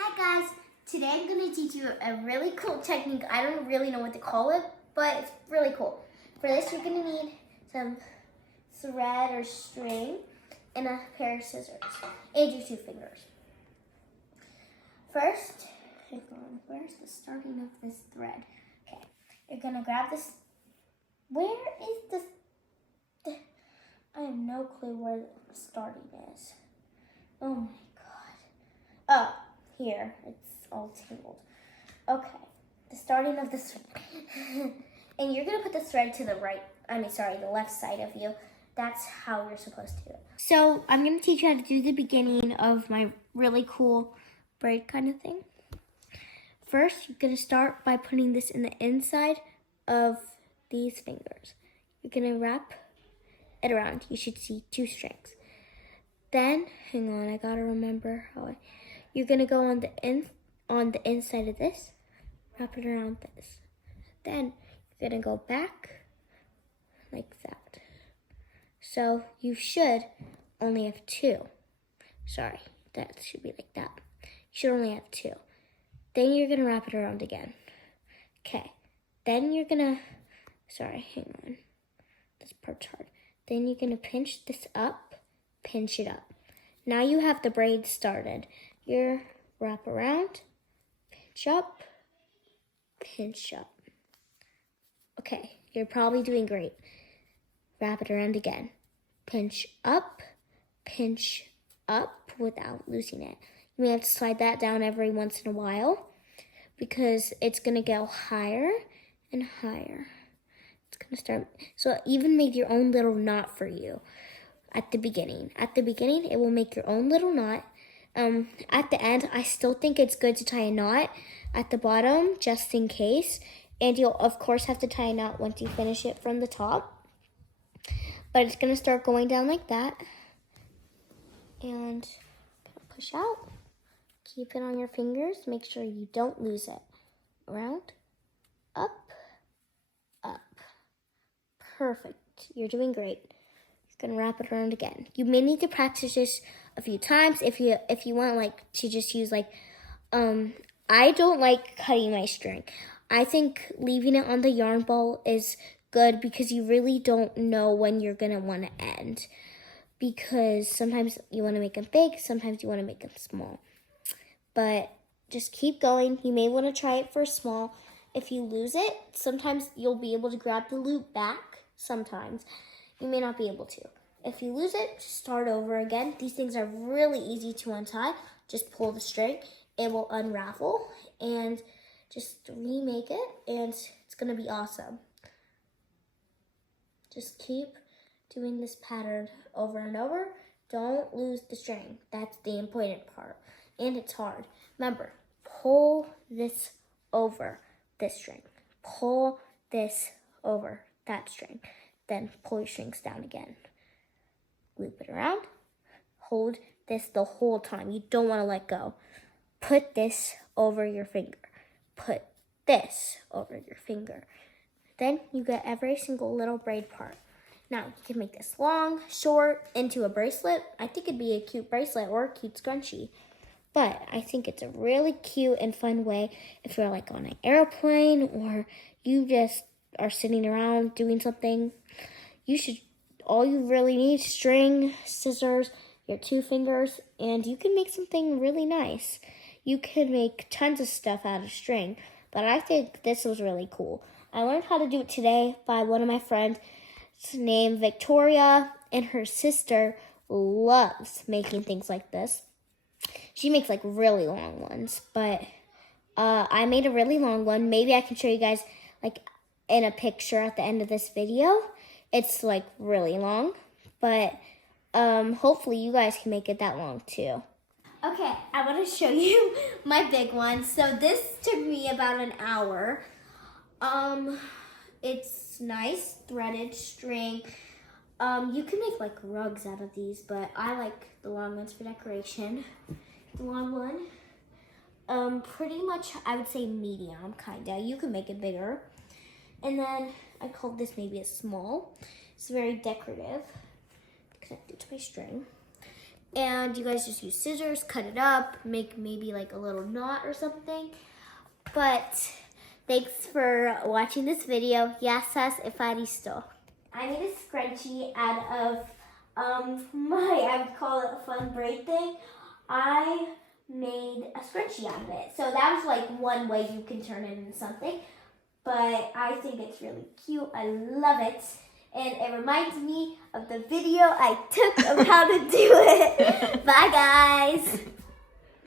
Hi guys, today I'm going to teach you a really cool technique. I don't really know what to call it, but it's really cool. For this you're going to need some thread or string and a pair of scissors and your 2 fingers. First, hang on, where's the starting of this thread? Okay, you're going to grab this. Where is this? I have no clue where the starting is. Oh my god. Oh, here. It's all tangled. Okay. The starting of the thread. And you're going to put the thread to the the left side of you. That's how you're supposed to do it. So I'm going to teach you how to do the beginning of my really cool braid kind of thing. First, you're going to start by putting this in the inside of these fingers. You're going to wrap it around. You should see 2 strings. Then, hang on, I gotta remember you're gonna go on the inside of this, wrap it around this. Then you're gonna go back like that. So you should only have 2. Sorry, that should be like that. You should only have 2. Then you're gonna wrap it around again. Okay. Then you're gonna, sorry, hang on. This part's hard. Then you're gonna pinch this up, pinch it up. Now you have the braid started. You wrap around, pinch up, pinch up. Okay, you're probably doing great. Wrap it around again. Pinch up without losing it. You may have to slide that down every once in a while because it's gonna go higher and higher. It's gonna start, so even make your own little knot for you at the beginning. At the beginning, it will make your own little knot. At the end, I still think it's good to tie a knot at the bottom, just in case. And you'll, of course, have to tie a knot once you finish it from the top. But it's gonna start going down like that. And push out. Keep it on your fingers. Make sure you don't lose it. Around, up, up. Perfect. You're doing great. You're gonna wrap it around again. You may need to practice this a few times if you want to just use I don't like cutting my string. I think leaving it on the yarn ball is good because you really don't know when you're gonna want to end. Because sometimes you want to make them big, sometimes you want to make them small. But just keep going. You may want to try it for small. If you lose it, sometimes you'll be able to grab the loop back. Sometimes you may not be able to. If you lose it, just start over again. These things are really easy to untie. Just pull the string. It will unravel and just remake it, and it's going to be awesome. Just keep doing this pattern over and over. Don't lose the string. That's the important part. And it's hard. Remember, pull this over this string. Pull this over that string. Then pull your strings down again. Loop it around. Hold this the whole time. You don't want to let go. Put this over your finger. Put this over your finger. Then you get every single little braid part. Now you can make this long, short, into a bracelet. I think it'd be a cute bracelet or a cute scrunchie. But I think it's a really cute and fun way if you're like on an airplane or you just are sitting around doing something. All you really need, string, scissors, your 2 fingers, and you can make something really nice. You can make tons of stuff out of string, but I think this was really cool. I learned how to do it today by one of my friends named Victoria, and her sister loves making things like this. She makes really long ones, but I made a really long one. Maybe I can show you guys in a picture at the end of this video. It's really long, but hopefully you guys can make it that long too. Okay, I want to show you my big one. So this took me about an hour. It's nice threaded string. You can make rugs out of these, but I like the long ones for decoration. The long one, pretty much I would say medium, kinda. You can make it bigger. And then I call this maybe a small. It's very decorative. Connect it to my string. And you guys just use scissors, cut it up, make maybe like a little knot or something. But thanks for watching this video. Gracias e faristo. I made a scrunchie out of I would call it a fun braid thing. I made a scrunchie out of it. So that was like one way you can turn it into something. But I think it's really cute. I love it. And it reminds me of the video I took of how to do it. Bye, guys.